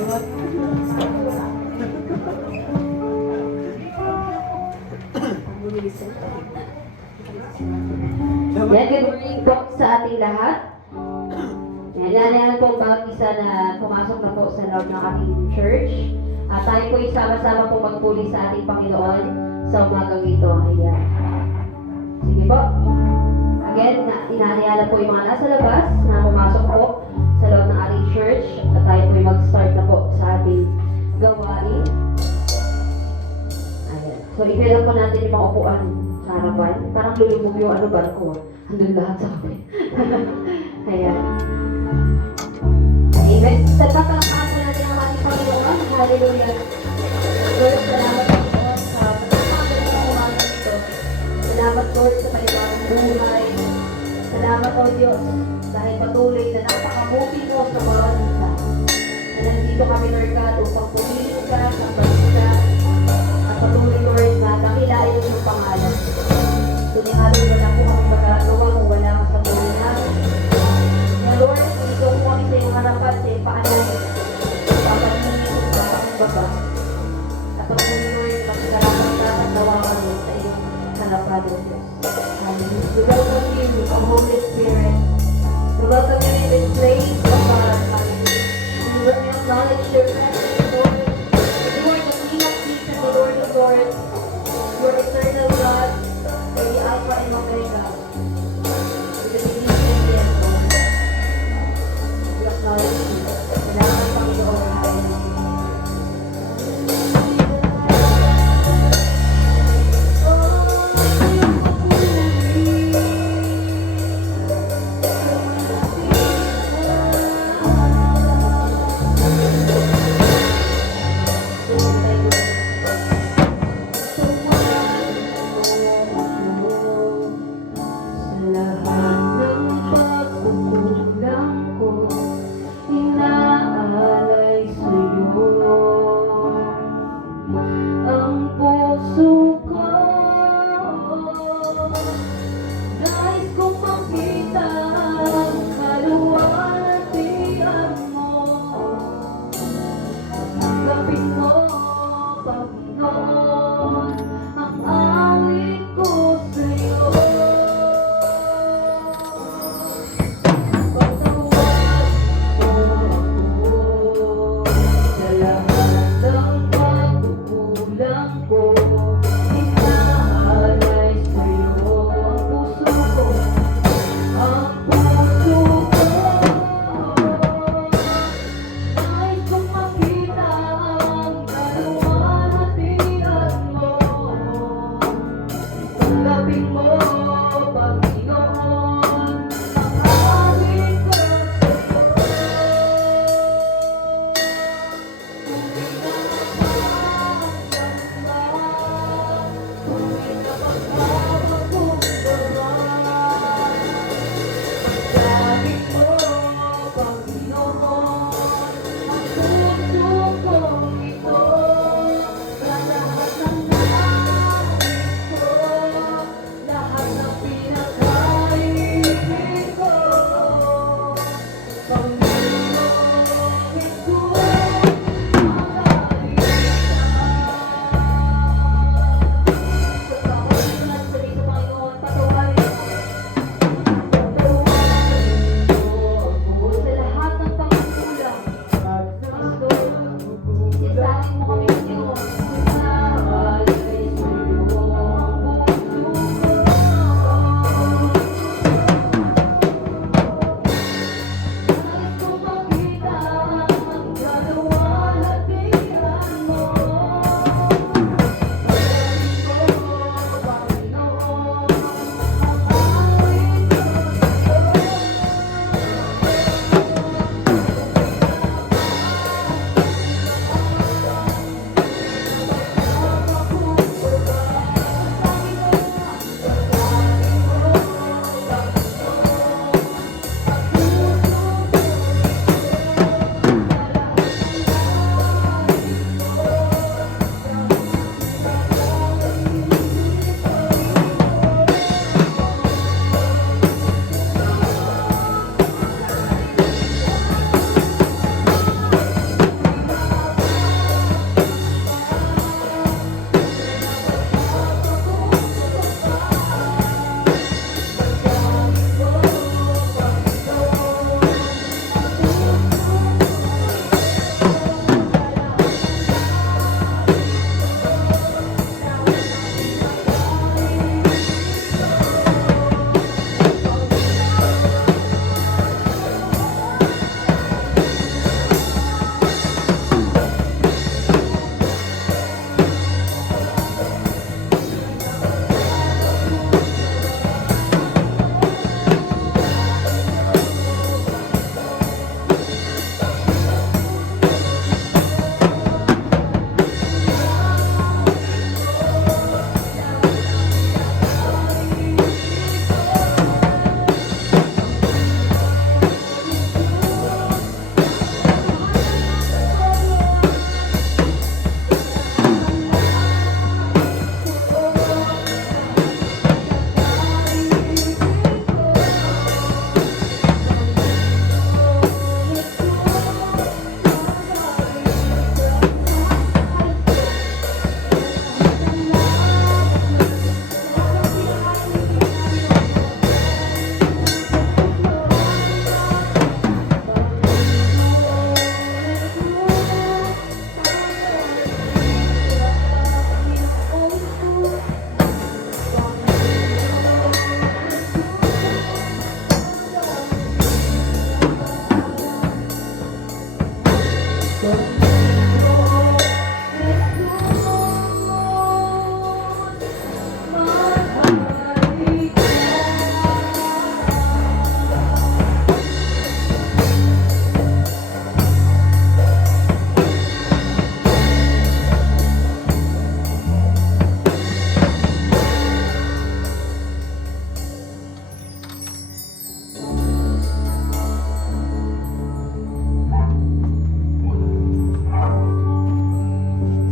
Yan, good morning po sa ating lahat. Yan po ang bawat isa na pumasok na po sa loob ng ating church. At tayo po isama-sama po magpuli sa ating Panginoon sa umagang ito. Ayan. Sige po. Again, inahayala po yung mga nasa labas na pumasok po sa loob ng ating church. At tayo po mag-start na po sa ating gawain. Ayan. So, i-fill po natin yung mga upuan sa harapan. Parang lulubog yung barko. Andun lahat sa akin. Ayan. Amen. Sa papalakahan po natin ang ating Panginoon. Hallelujah. Lord, salamat po sa pagkakaroon ng umaga ito. Salamat Lord sa panibagong buhay. Salamat o Diyos dahil patuloy na napakabuti mo sa bawat isa. Na nandito kami Lord God upang pumili ka sa pagkita at patuloy Lord na dakilain mo yung pangalan. Tunihalo mo na po kami magagawa kung wala ka sa buhay namin. Na Lord, ito po kami sa iyong harapan sa iyong paanan. Papalinis sa aming baba. At patuloy Lord, pagkarapan ka at tawakan mo sa iyong harapan o Diyos. We welcome you, O Holy Spirit. We welcome you in this place, O God. We will acknowledge your presence, Lord. You are the King of Kings and the Lord of Lords. You are eternal God. You are the Alpha and Omega. With the beginning and the end, Lord. We acknowledge you. Salamat, Panginoon.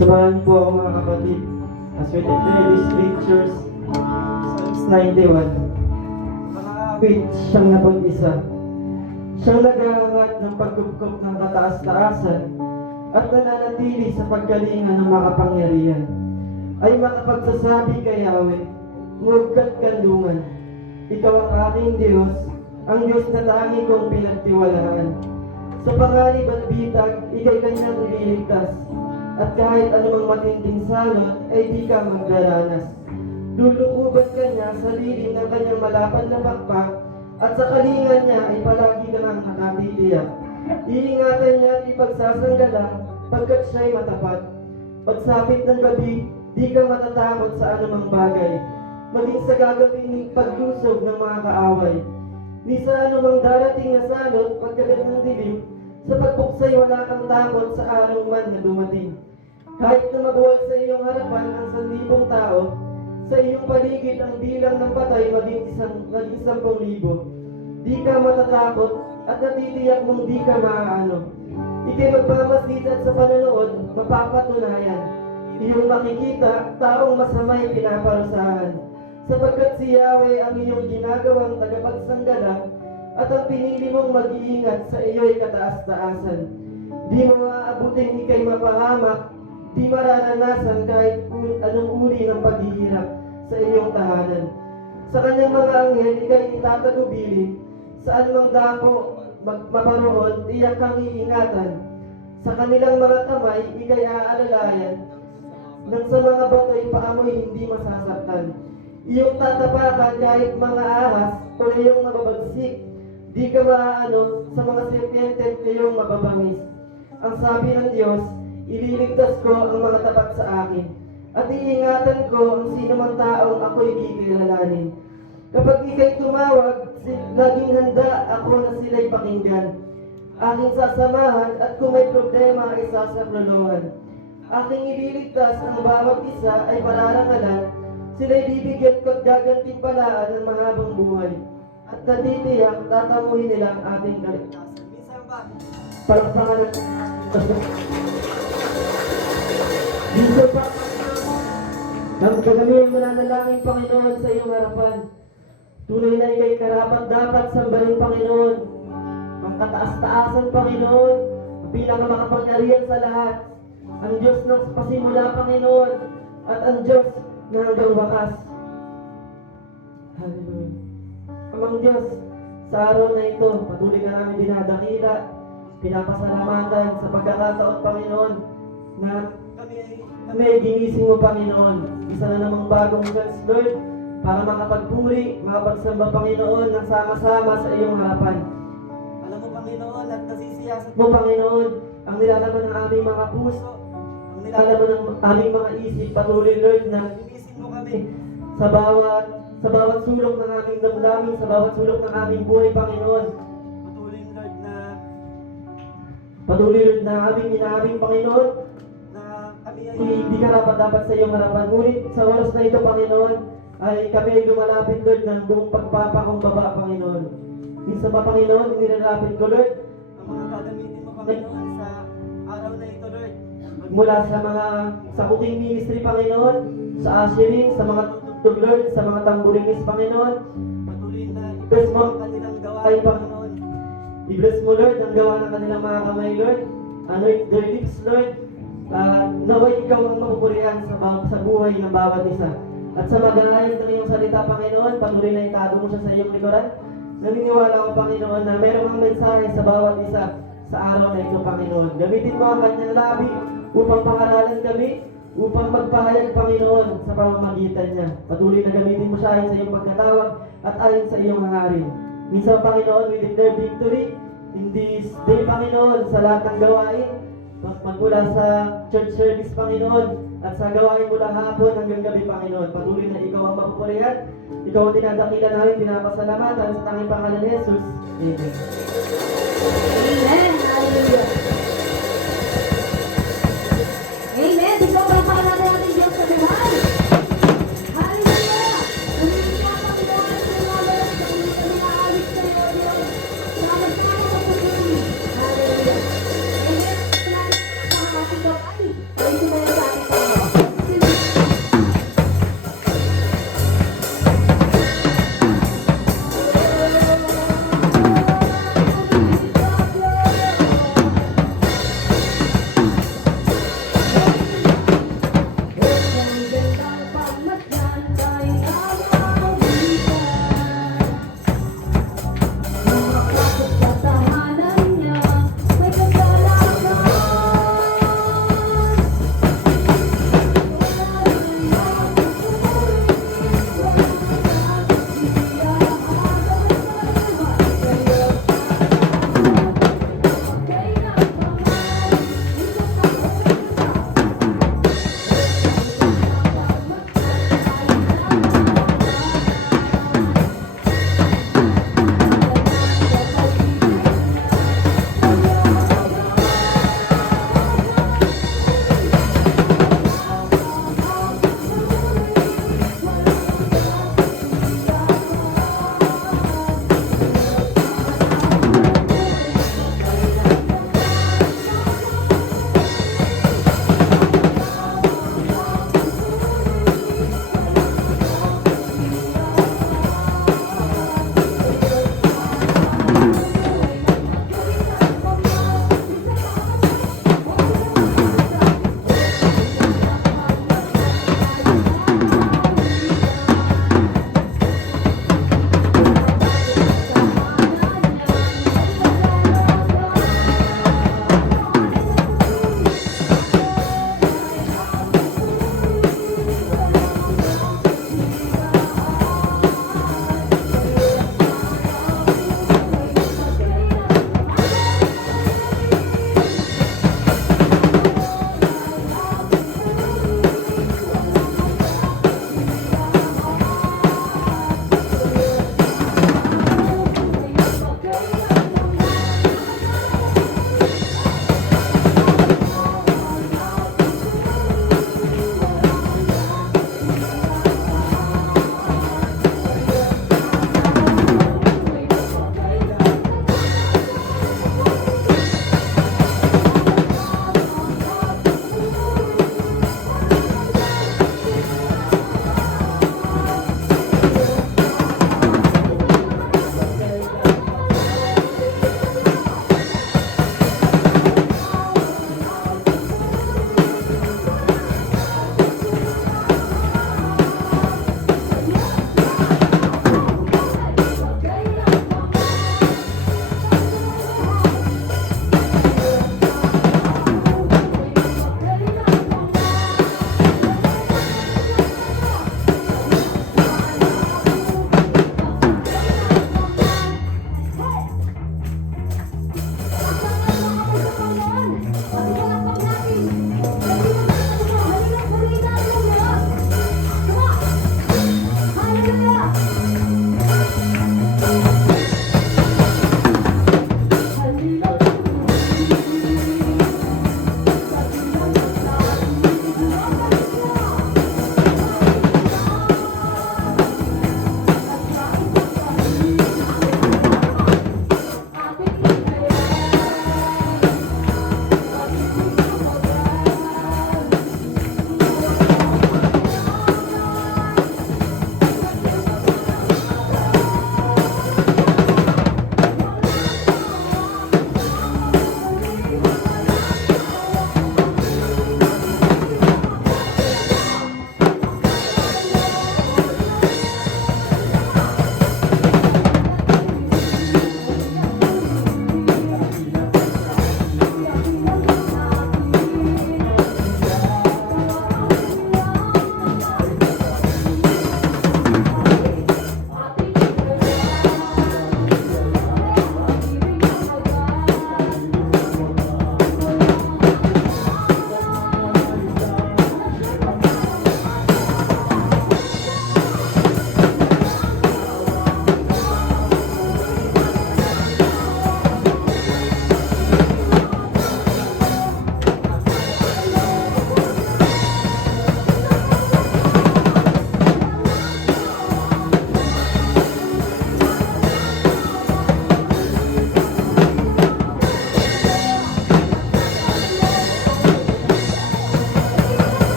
Samahan po ako mga kapatid as we declare these scriptures. Psalms 91. Mga awit, siyang napag-isa. Siyang nag-aangat ng pagkupkop ng kataas-taasan at nananatili sa paggalingan ng makapangyarihan. Ay makapagsasabi kay Yahweh, huwag ka't kanlungan. Ikaw ang aking Diyos, ang Diyos na tangi kong pinagtiwalaan. Sa panganib at bitag, ika'y kanyang ililigtas. At kahit anumang matinding salot, ay di ka maglaranas. Lulukuban ka niya sa lilim ng kanyang malapad na bakbak, at sa kalingan niya ay palagi ka nang nakatitiyak. Iingatan niya at ipagsasanggalang, pagkat siya'y matapat. Pagsapit ng gabi, di ka matatakot sa anumang bagay, maging sa gagawing paglusog ng mga kaaway. Ni sa anumang darating na salot, pagkagat ng dilim, sa pagbuksay wala kang takot sa araw man na dumating. Kahit na mabuwal sa iyong harapan ang 1,000 tao, sa iyong paligid ang bilang ng patay maging 10,000. Di ka matatakot at natitiyak mong di ka maaano. Ika'y magmamasid sa panonood, mapapatunayan. Iyong makikita, taong masama'y pinaparusahan. Sapagkat si Yahweh ang iyong ginagawang tagapagsanggalang at ang pinili mong mag-iingat sa iyo'y kataas-taasan. Di mo maaabutin ika'y mapahamak, di mararanasan kahit anong uri ng paghihirap sa iyong tahanan. Sa kanyang mga anghel, ika'y itatagubilin, sa anumang dako maparoon, tiyak kang iingatan. Sa kanilang mga kamay, ika'y aalalayan, nang sa mga bato'y paamoy hindi masasaktan. Iyong tatapakan kahit mga ahas o iyong mababagsik, di ka maaano sa mga serpiente iyong mababangis. Ang sabi ng Diyos, ililigtas ko ang mga tapat sa akin, at iingatan ko ang sinumang taong ako'y kikilalanin. Kapag ika'y tumawag, naging handa ako na sila'y pakinggan. Aking sasamahan at kung may problema ay sasaklolohan. Aking ililigtas ang bawat isa ay pararangalan, sila'y bibigyan ko't gagantimpalaan ng mahabang buhay. At natitiyak, tatamuhin nila ang ating kaligtasan. Minsan ba? Palakpakan dito pa, nang kami ang mananalangin, Panginoon, sa iyong harapan. Tunay na ika'y karapat-dapat sambahin, Panginoon. Ang kataas-taasan, Panginoon, ang pinakamakapangyarihan sa lahat. Ang Diyos ng pasimula, Panginoon, at ang Diyos na hanggang wakas. Hallelujah. Amang Diyos, sa araw na ito, patuloy ka namin dinadakila, pinapasalamatan sa pagkakataon, Panginoon, na kami ay ginising mo, Panginoon. Isa na namang bagong chance, Lord, para makapagpuri, makapagsamba, Panginoon, ng sama-sama sa iyong harapan. Alam mo, Panginoon, at nasisiyasat mo, Panginoon, ang nilalaman ng aming mga puso, ang nilalaman ng aming mga isip, patuloy, Lord, na ginising mo kami sa bawat sulok ng aming damdamin, sa bawat sulok ng aming buhay, Panginoon. Patuloy, Lord, na aming inaaming, Panginoon, kami ay hindi karapat-dapat sa iyong harapan. Ngunit sa oras na ito, Panginoon, ay kami ay lumalapit, Lord, ng buong pagpapakumbaba, Panginoon. Minsan pa, Panginoon, nilalapit ko, Lord, ang mga gagamitin mo, Panginoon, sa araw na ito, Lord. Mula sa cooking ministry, Panginoon, sa ushering, sa mga tutugtog, Lord, sa mga tamburinis, Panginoon. Patuloy na i-bless mo ang kanilang gawain, Panginoon. I-bless mo, Lord, ang gawa ng kanilang mga kamay, Lord. Anoint their lips, Lord. Naway ikaw ang mapupurihan sa buhay ng bawat isa. At sa mag-aayon ng iyong salita, Panginoon, patuloy na itago mo siya sa iyong likuran. Naniniwala ako, Panginoon, na mayroong mensahe sa bawat isa sa araw na ito, Panginoon. Gamitin mo ang kanyang labi upang pangaralan kami, upang magpahayag, Panginoon, sa pamamagitan niya. Patuloy na gamitin mo siya ayon sa iyong pagkatawag at ayon sa iyong hangarin. Minsan, Panginoon, we declare victory in this day, Panginoon, sa lahat ng gawain. magmula sa church service, Panginoon, at sa gawain mula hapon hanggang gabi, Panginoon. Patuloy na ikaw ang mapupurihan, ikaw ang dinadakila namin, pinapasalamatan sa tanging pangalan ni Jesus. Amen. Amen. Hallelujah. Amen. Ikaw ang pangalan natin Diyos sa buhay. Hallelujah. Naniniwala ko na sa mga balas na hindi kami naalis sa iyo, Diyos. Salamat sa mga kapatid. Hallelujah. Amen. Salamat sa mga ating gawin. Ay, sumayon sa ating Panginoon.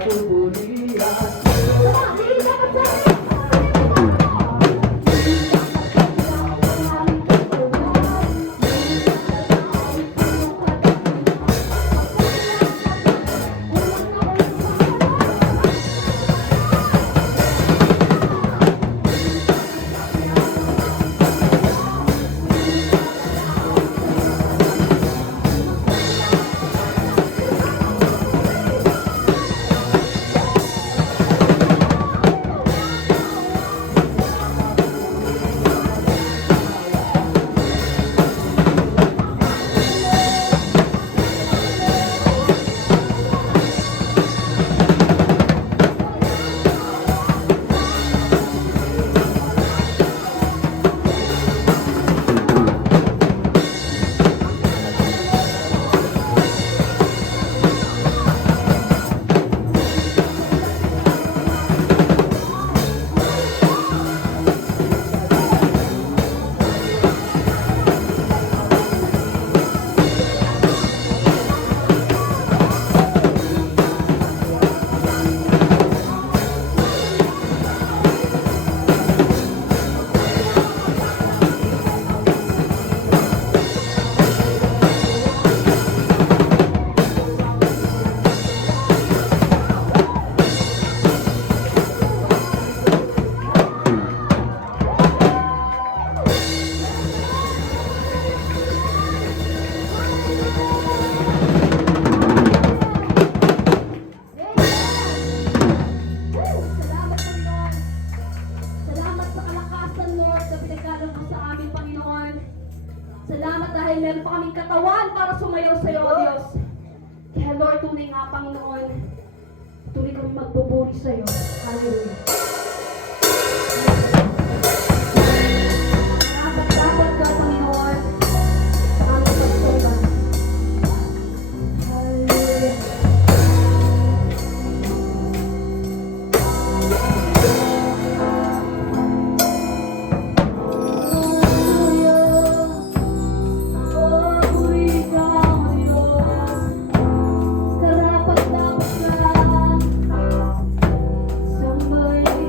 pupurihan. Salamat, Panginoon. Salamat sa kalakasan, Lord, na pinagkaroon mo sa amin, Panginoon. Salamat dahil meron pa kaming katawan para sumayaw sa iyo, O Diyos. Kaya, Lord, tunay nga, Panginoon, tunay kami magbuburi sa iyo. Hallelujah. Salamat ka, Panginoon, sa aming pagsamba. Hallelujah. Karapat-dapat ka sa may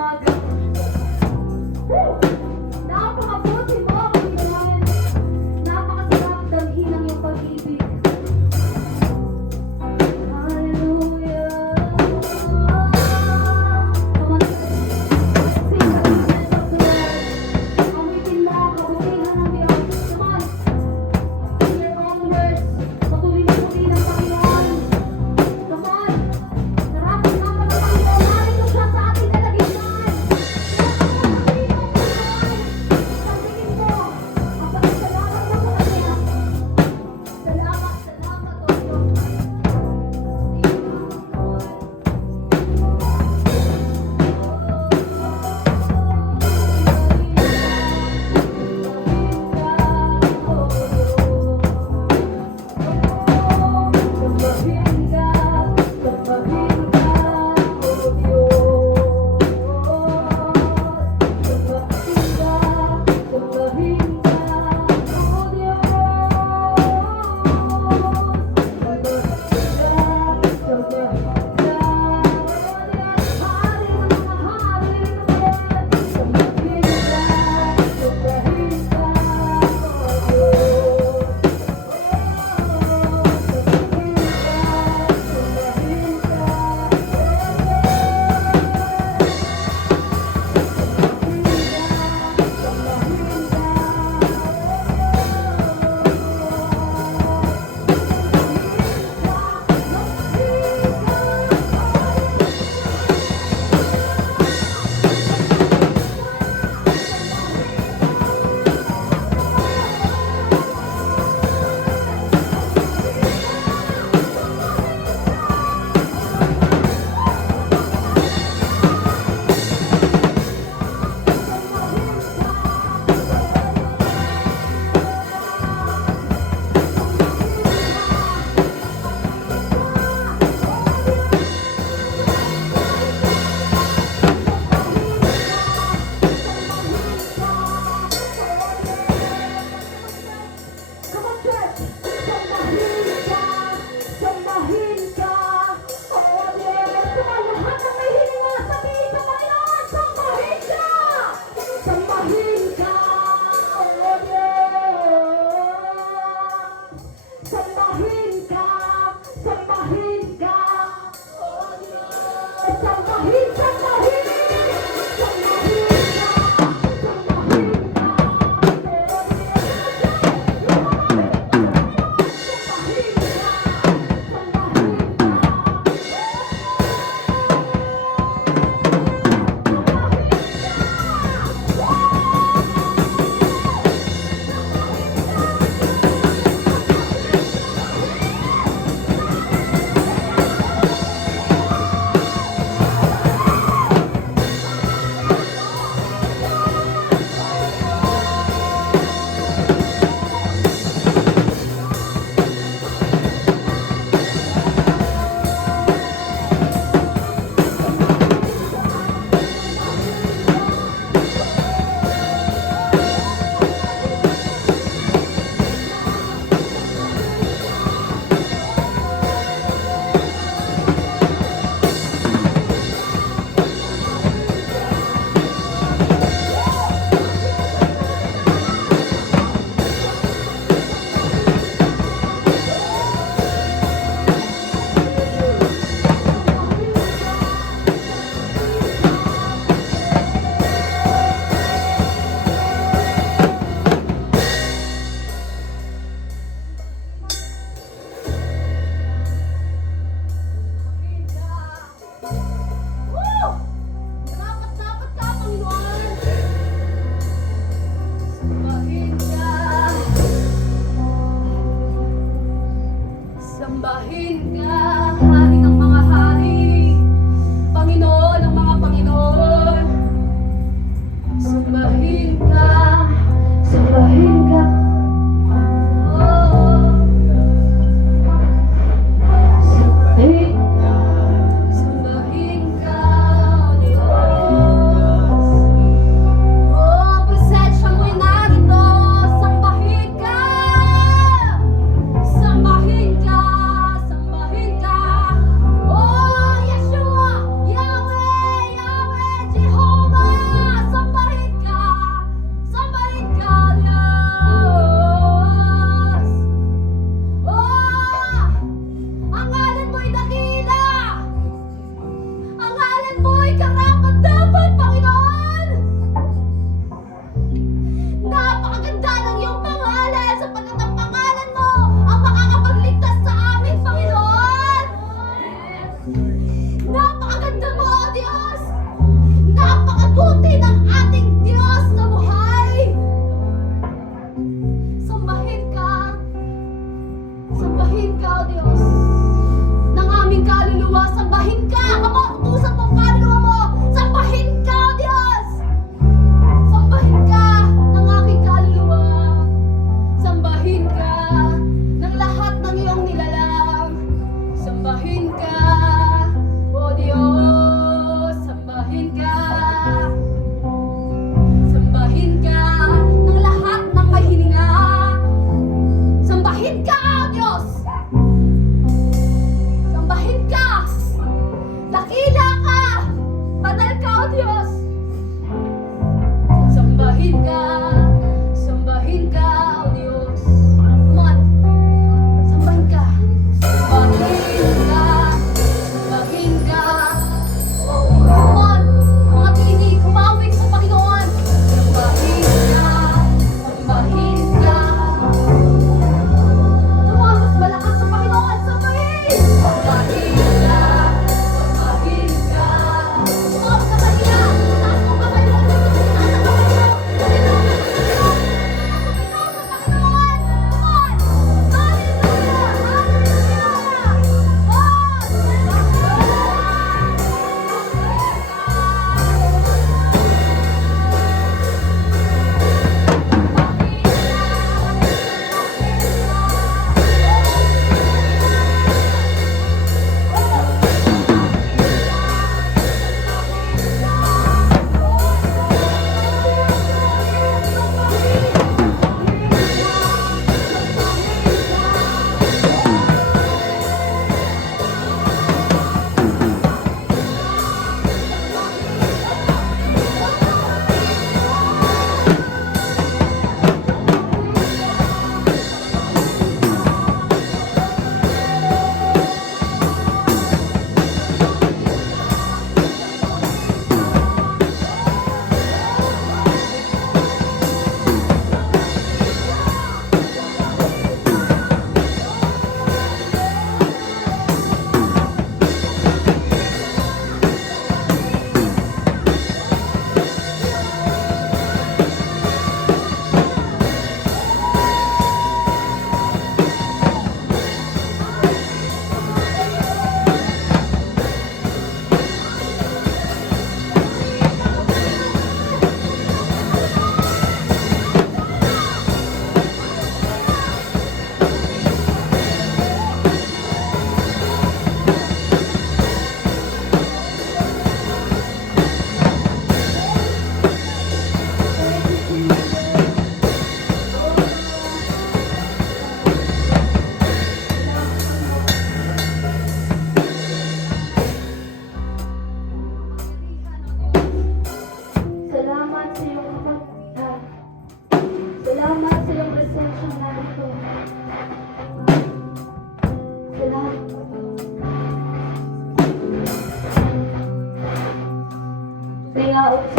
umaga. Woo! Napakabuti mo, Panginoon. Napakasarap damhin ang iyong pag-ibig. Hallelujah. Come on. Sing the goodness of the Lord. Awitin mo ang kabutihan ng Diyos. Come on. In your own words. Patuloy na purihin ang Panginoon. Come on. Narapit ang Panginoon. Narito siya sa ating kalagitnaan.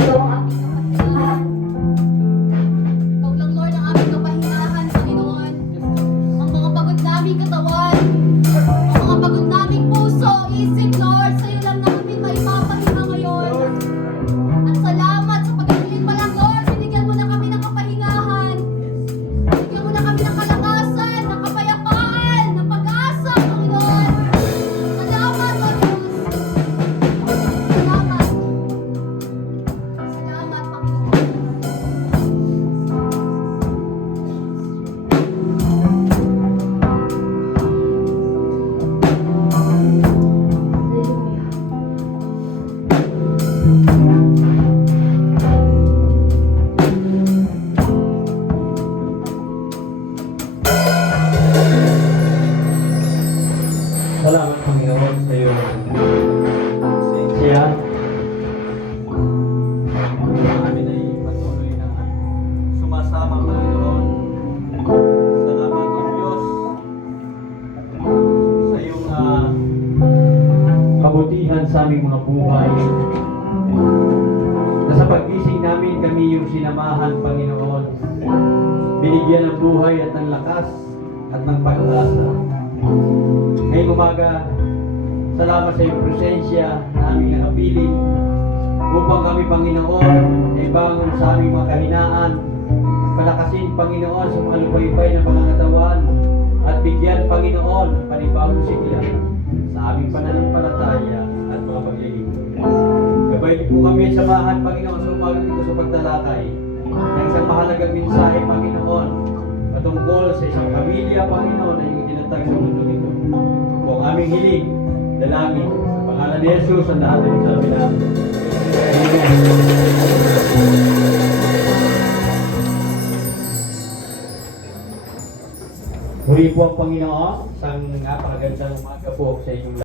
Ikaw ang aming kapahingahan. Ikaw lang, Lord, ang aming kapahingahan, Panginoon. Ang mga pagod naming katawan, ang mga pagod naming puso, isip, Lord, sa'yo lang namin maipapahinga ngayon. At salamat sa pag-ibig pa lang, Lord, binigyan mo na kami ng kapahingahan. Binigyan mo na kami ng kalakasan, ng kapayapaan, ng pag-asa, Panginoon. Salamat, Lord Jesus. Salamat. Salamat, Panginoon. Hallelujah. Salamat, Panginoon, sa iyong pasensya. Amin ay patuloy na sumasama, Panginoon. Salamat, O Diyos, sa iyong kabutihan sa aming mga buhay. Na sa pag-gising namin, kami yung sinamahan, Panginoon. Binigyan ng buhay at ng lakas at ng pag-asa. Ngayong umaga, salamat sa iyong presensya na aming nakapiling upang kami, Panginoon, ay bangon sa aming mga kahinaan, palakasin, Panginoon, sa mga lupay-pay ng mga katawan, at bigyan, Panginoon, ng panibagong sigla sa aming pananampalataya at mga paglilingkod. Gabay niyo po kami at samahan, Panginoon, sa umaga dito sa pagtalakay ng isang mahalagang mensahe, Panginoon, patungkol sa isang pamilya, Panginoon, na iyong tinatag sa mundo nito. Po ang aming hiling, dalangin, sa pangalan ni Jesus, ang lahat ay sabi namin. Amen. Muli po ang Panginoon, isang napakagandang umaga po sa inyong lahat.